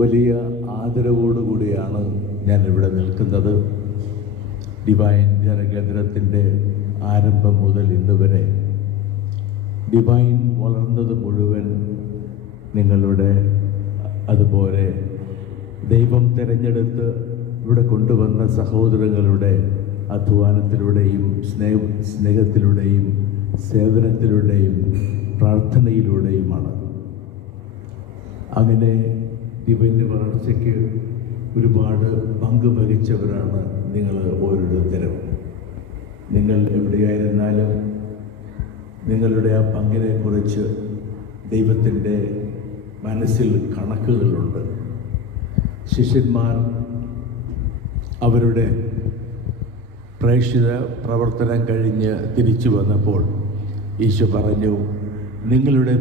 വലിയ ആദരവോടുകൂടിയാണ് ഞാനിവിടെ നിൽക്കുന്നത്. ഡിവൈൻ ധ്യാനകേന്ദ്രത്തിൻ്റെ ആരംഭം മുതൽ ഇന്ന് വരെ ഡിവൈൻ വളർന്നത് മുഴുവൻ നിങ്ങളുടെ, അതുപോലെ ദൈവം തിരഞ്ഞെടുത്ത് ഇവിടെ കൊണ്ടുവന്ന സഹോദരങ്ങളുടെ അധ്വാനത്തിലൂടെയും സ്നേഹത്തിലൂടെയും സേവനത്തിലൂടെയും പ്രാർത്ഥനയിലൂടെയുമാണ്. അങ്ങനെ ഡിവൈൻ്റെ വളർച്ചയ്ക്ക് ഒരുപാട് പങ്ക് വഹിച്ചവരാണ് നിങ്ങൾ ഓരോരുത്തരും. നിങ്ങൾ എവിടെയായിരുന്നാലും നിങ്ങളുടെ ആ പങ്കിനെ കുറിച്ച് ദൈവത്തിൻ്റെ മനസ്സിൽ കണക്കുകളുണ്ട്. ശിഷ്യന്മാർ അവരുടെ പ്രേക്ഷിത പ്രവർത്തനം കഴിഞ്ഞ് തിരിച്ചു വന്നപ്പോൾ ഈശോ പറഞ്ഞു, നിങ്ങളുടെ